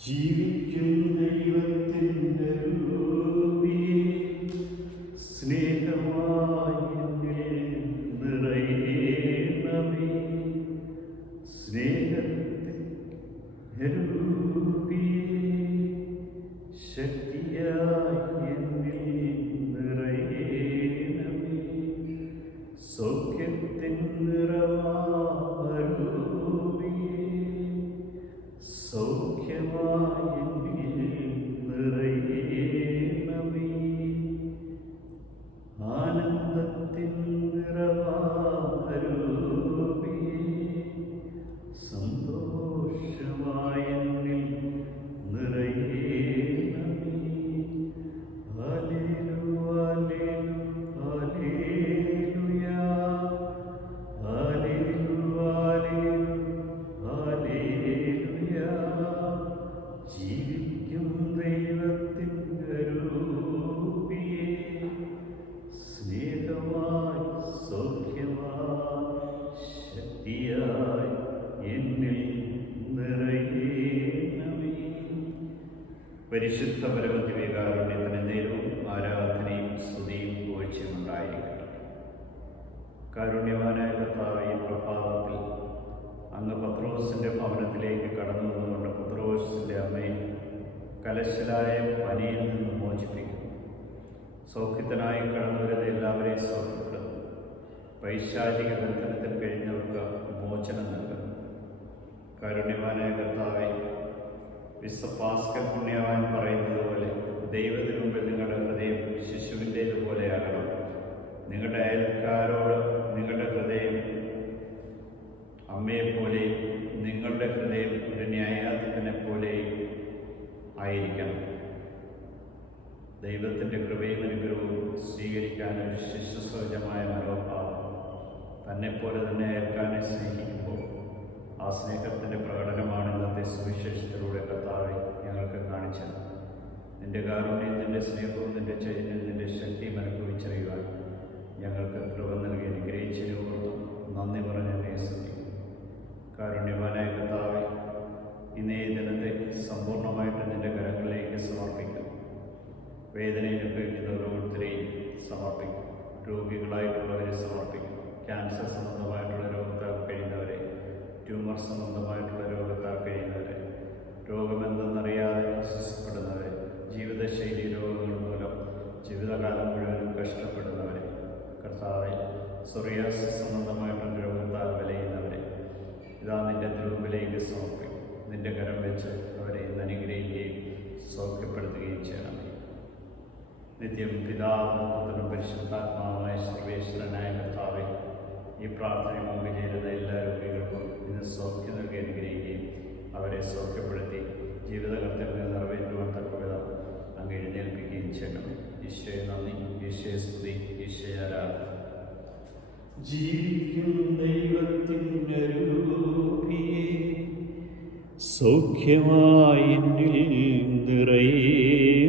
ജീവിക്കും ദൈവത്തിന്റെ രൂപിയെ സ്നേഹമായി നിറയണമേ. സ്നേഹത്തിൻ രൂപിയെ ശക്തിയായി ജീവിക്കും ദൈവത്തിന്റെ രൂപിയെ. സ്നേഹമായി സൗഖ്യമായി ശക്തിയായി എന്നിൽ നിറയേണമേ. പരിശുദ്ധ പരമതി വികാരുണ്യത്തിന് നേരവും ആരാധനയും സ്തുതിയും പൂഴ്ചയും ഉണ്ടായിരിക്കട്ടെ. കാരുണ്യവാനായ കർത്താവ് ഈ പ്രഭാതത്തിൽ കലശലായ പനിയിൽ നിന്ന് മോചിപ്പിക്കുന്നു സൗഖ്യത്തിനായി കടന്നുവരുന്ന എല്ലാവരെയും സൗഖ്യപ്പെടുന്നു പൈശാചിക ബന്ധനത്തിൽ കഴിഞ്ഞവർക്ക് മോചനം നൽകുന്നു കാരുണ്യവാനായ കർത്താവെ വിശ്വഭാസ്കർ പുണ്യവാൻ ദൈവത്തിന്റെ കൃപയും അനുഗ്രഹവും സ്വീകരിക്കാൻ ഒരു ശിശുസഹജമായ മനോഭാവം തന്നെപ്പോലെ തന്നെ ഏൽക്കാനെ സ്നേഹിക്കുമ്പോൾ ആ സ്നേഹത്തിന്റെ പ്രകടനമാണ് ഇന്നത്തെ സുവിശേഷത്തിലൂടെ കർത്താവെ ഞങ്ങൾക്ക് കാണിച്ചത്. നിന്റെ കാരുണ്യം നിന്റെ സ്നേഹവും നിന്റെ ചൈതന്യം നിന്റെ ശക്തിയും അനുഭവിച്ചറിയുവാൻ ട്യൂമർ സംബന്ധമായിട്ടുള്ള രോഗത്താൽ കഴിയുന്നവരെ രോഗമെന്തെന്നറിയാതെ അസ്വസ്ഥപ്പെടുന്നവർ ജീവിതശൈലി രോഗങ്ങൾ മൂലം ജീവിതകാലം മുഴുവനും കഷ്ടപ്പെടുന്നവരെ കർത്താവെ സൊറിയാസിസ് സംബന്ധമായിട്ടുള്ള രോഗത്താൽ വലയുന്നവരെ ഇതാ നിന്റെ ധ്രുവത്തിലേക്ക് സമർപ്പിക്കും. നിന്റെ കരം വെച്ച് അവരെ ഇന്ന് അനുഗ്രഹിക്കുകയും സൗഖ്യപ്പെടുത്തുകയും ചെയ്യണമേ നിത്യം പിതാവും പുത്രനും പരിശുദ്ധാത്മാവുമായ ശ്രീവേശ്വരനായ കർത്താവെ ഈ പ്രാർത്ഥന മുമ്പിൽ ചേരുന്ന എല്ലാ രോഗികൾക്കും ഇന്ന് സൗഖ്യം നൽകി അനുഗ്രഹിക്കുകയും അവരെ സൗഖ്യപ്പെടുത്തി ജീവിത കർത്തവ്യം നിറവേറ്റുവാൻ തക്കവിധം അങ്ങ് എഴുന്നേൽപ്പിക്കുകയും ചെയ്യണം. ഈശ്വയ നന്ദി. ഈശ്വയ സ്തുതി. ഈശ്വയ ആരാധന. ജീവിക്കും ദൈവത്തിന്റെ സൗഖ്യമായി നിറയണം